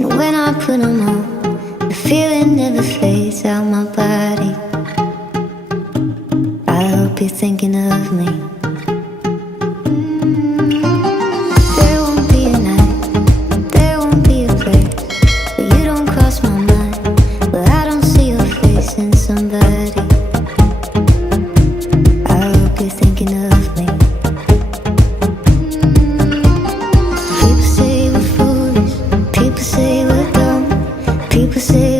And when I put them on, the feeling never fades out my body. I hope you're thinking of me. There won't be a night, there won't be a place where you don't cross my mind, where I don't see your face in somebody. I hope you're thinking of me. People say we're foolish, people say we're dumb, people say